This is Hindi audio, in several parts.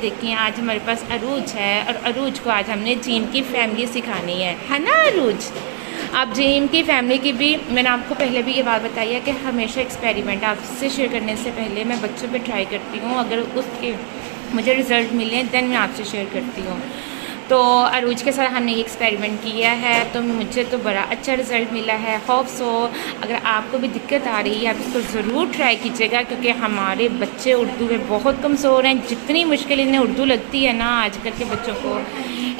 देखिए आज हमारे पास अरूज है और अरूज को आज हमने जीम की फैमिली सिखानी है ना अरूज। आप जीम की फैमिली की भी मैंने आपको पहले भी ये बात बताई है कि हमेशा एक्सपेरिमेंट आपसे शेयर करने से पहले मैं बच्चों पे ट्राई करती हूँ, अगर उसके मुझे रिज़ल्ट मिले देन मैं आपसे शेयर करती हूँ। तो अरूज के साथ हमने ये एक्सपेरिमेंट किया है तो मुझे तो बड़ा अच्छा रिज़ल्ट मिला है। होप सो अगर आपको भी दिक्कत आ रही है आप इसको ज़रूर ट्राई कीजिएगा, क्योंकि हमारे बच्चे उर्दू में बहुत कमज़ोर हैं। जितनी मुश्किल इन्हें उर्दू लगती है ना आजकल के बच्चों को,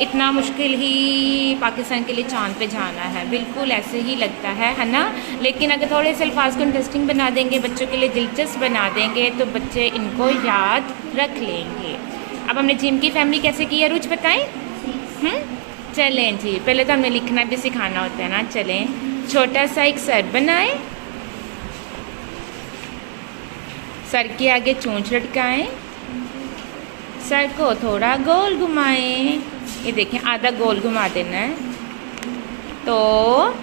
इतना मुश्किल ही पाकिस्तान के लिए चाँद पे जाना है, बिल्कुल ऐसे ही लगता है ना। लेकिन अगर थोड़े से अल्फाज को इंटरेस्टिंग बना देंगे, बच्चों के लिए दिलचस्प बना देंगे तो बच्चे इनको याद रख लेंगे। अब हमने जिम की फैमिली कैसे की है अरूज बताएं? चलें जी, पहले तो हमें लिखना भी सिखाना होता है ना। चलें, छोटा सा एक सर बनाएं, सर के आगे चोंच लटकाएं, सर को थोड़ा गोल घुमाएं। ये देखें आधा गोल घुमा देना है। तो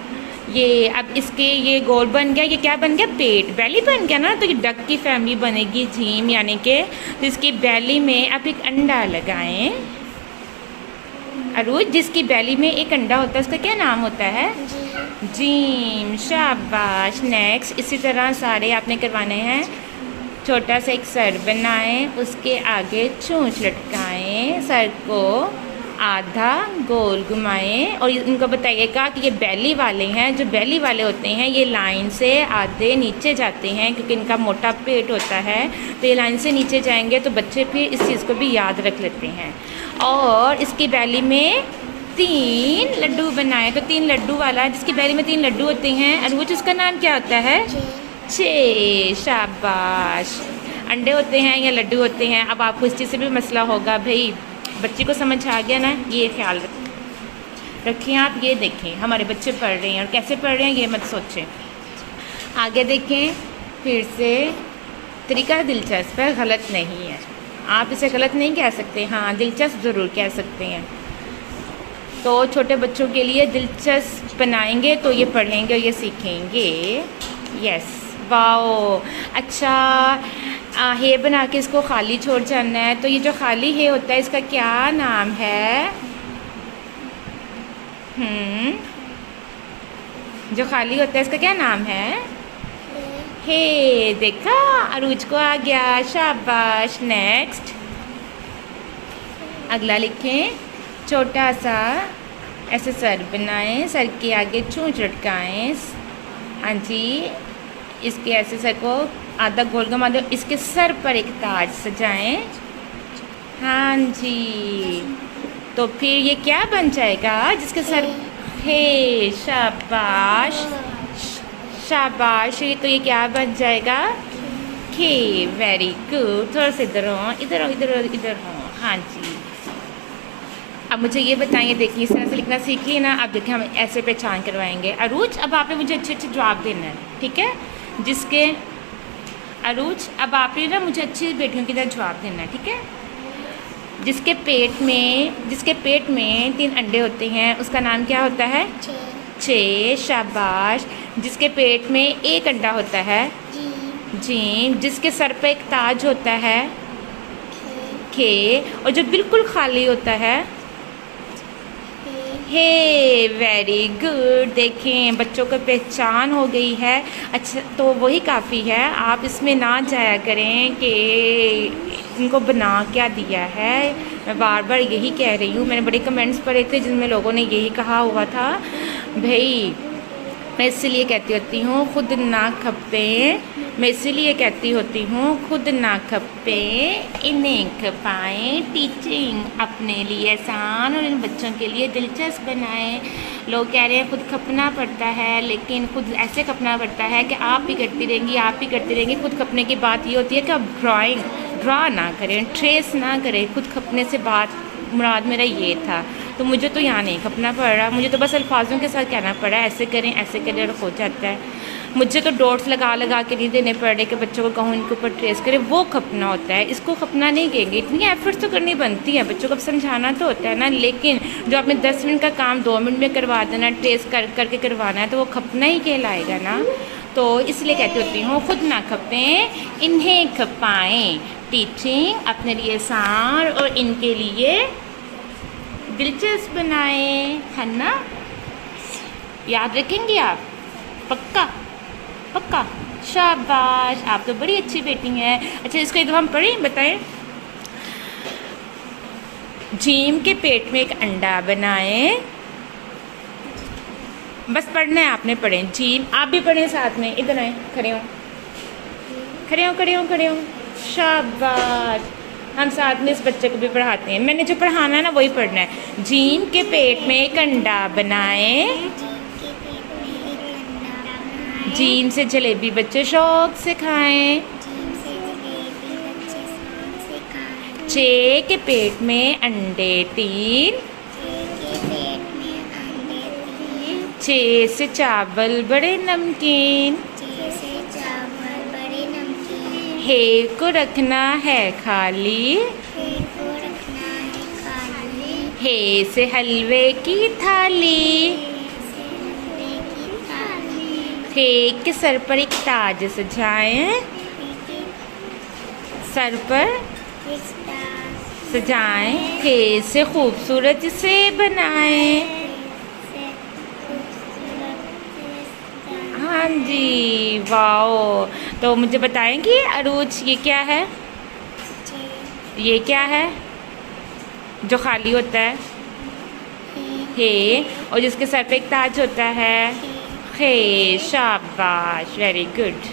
ये अब इसके ये गोल बन गया, ये क्या बन गया? पेट, बेली बन गया ना। तो ये डक की फैमिली बनेगी जीम, यानी कि तो इसकी बेली में आप एक अंडा लगाएं अरूज। जिसकी बेली में एक अंडा होता है उसका क्या नाम होता है? जीम। शाबाश। नेक्स्ट इसी तरह सारे आपने करवाने हैं। छोटा सा एक सर बनाएं, उसके आगे चोंच लटकाएं, सर को आधा गोल घुमाएं और इनको बताइएगा कि ये बेली वाले हैं। जो बेली वाले होते हैं ये लाइन से आधे नीचे जाते हैं, क्योंकि इनका मोटा पेट होता है तो ये लाइन से नीचे जाएंगे तो बच्चे फिर इस चीज़ को भी याद रख लेते हैं। और इसकी बेली में 3 लड्डू बनाए, तो 3 लड्डू वाला जिसकी बेली में 3 लड्डू होते हैं अरूज, उसका नाम क्या होता है? 6। शाबाश। अंडे होते हैं या लड्डू होते हैं। अब आपको इस चीज़ से भी मसला होगा, भाई बच्ची को समझ आ गया ना, ये ख्याल रखिए आप। ये देखें हमारे बच्चे पढ़ रहे हैं और कैसे पढ़ रहे हैं ये मत सोचें। आगे देखें फिर से, तरीका दिलचस्प है, गलत नहीं है। आप इसे गलत नहीं कह सकते, हाँ दिलचस्प ज़रूर कह सकते हैं। तो छोटे बच्चों के लिए दिलचस्प बनाएंगे तो ये पढ़ेंगे और ये सीखेंगे। Yes, wow. अच्छा, हे बना के इसको खाली छोड़ जाना है। तो ये जो खाली हे होता है इसका क्या नाम है? जो खाली होता है इसका क्या नाम है? हे। देखा अरूज को आ गया, शाबाश। नेक्स्ट अगला लिखें। छोटा सा ऐसे सर बनाएं, सर के आगे चोंच लटकाएं, हाँ जी। इसके ऐसे सर को आधा गोल घुमा दो, इसके सर पर एक ताज सजाएं, हाँ जी। तो फिर ये क्या बन जाएगा जिसके सर? हे। शाबाश शाबाश। तो ये क्या बन जाएगा? के। Very good. थोड़ा सा इधर हो, इधर हो, इधर हो, इधर हो, हाँ जी। अब मुझे ये बताइए, देखिए इस तरह से लिखना सीखिए ना। अब देखिए हम ऐसे पहचान करवाएंगे अरूज। अब आपने मुझे अच्छे अच्छे जवाब देना है, ठीक है? जिसके अरूज अब आपने ना मुझे अच्छी बेटियों की तरह जवाब देना है, ठीक है? जिसके पेट में 3 अंडे होते हैं उसका नाम क्या होता है? 6। शाबाश। जिसके पेट में एक अंडा होता है? जी। जिसके सर पे एक ताज होता है? के। और जो बिल्कुल खाली होता है? हे। Very good. देखें बच्चों को पहचान हो गई है। अच्छा, तो वही काफ़ी है, आप इसमें ना जाया करें कि इनको बना क्या दिया है। मैं बार बार यही कह रही हूँ। मैंने बड़े कमेंट्स पढ़े थे जिनमें लोगों ने यही कहा हुआ था, भाई मैं इसीलिए कहती होती हूँ खुद ना खपें, मैं इसीलिए कहती होती हूँ खुद ना खपें, इन्हें खपाएं। टीचिंग अपने लिए आसान और इन बच्चों के लिए दिलचस्प बनाएं। लोग कह रहे हैं खुद खपना पड़ता है, लेकिन खुद ऐसे खपना पड़ता है कि आप भी करती रहेंगी, आप भी करती रहेंगी। खुद खपने की बात ये होती है कि आप ड्रा ना करें, ट्रेस ना करें। खुद खपने से बात मुराद मेरा ये था। तो मुझे तो यहाँ नहीं खपना पड़ रहा, मुझे तो बस अल्फाजों के साथ कहना पड़ा, ऐसे करें ऐसे करें और हो जाता है। मुझे तो डॉट्स लगा लगा के नहीं देने पड़ रहे कि बच्चों को कहूँ इनके ऊपर ट्रेस करें, वो खपना होता है। इसको खपना नहीं कहेंगे। इतनी एफर्ट्स तो करनी बनती है, बच्चों को समझाना तो होता है ना। लेकिन जो आपने 10 मिनट का काम 2 मिनट में करवा देना, ट्रेस करके करवाना है, तो वो खपना ही कहलाएगा ना। तो इसलिए कहती होती हूँ खुद ना खपें, इन्हें खपाएं। टीचिंग अपने लिए आसान और इनके लिए दिलचस्प बनाएं, है ना? याद रखेंगे आप? पक्का पक्का? शाबाश, आप तो बड़ी अच्छी बेटी हैं। अच्छा, इसको एक दफ़ा हम पढ़ें, बताएं। जीम के पेट में एक अंडा बनाएं। बस पढ़ना है आपने, पढ़ें। जीम, आप भी पढ़ें साथ में। इधर आए, खड़े हो, खड़े हो, खड़े हो, खड़े हो। शाबाश, हम साथ में इस बच्चे को भी पढ़ाते हैं। मैंने जो पढ़ाना है ना वही पढ़ना है। जीम के पेट में एक अंडा बनाएं। जीम से जलेबी बच्चे शौक से खाएं। चे के पेट में अंडे 3। चे से चावल बड़े नमकीन। हे को रखना है खाली। हे से हलवे की थाली। हे के सर पर एक ताज सजाएं। सर पर सजाएं। हे से खूबसूरत से बनाएं। हाँ जी, वाओ। तो मुझे बताएंगी अरूज, ये क्या है? ये क्या है जो खाली होता है? हे। और जिसके सर पे एक ताज होता है? हे। शाबाश, वेरी गुड।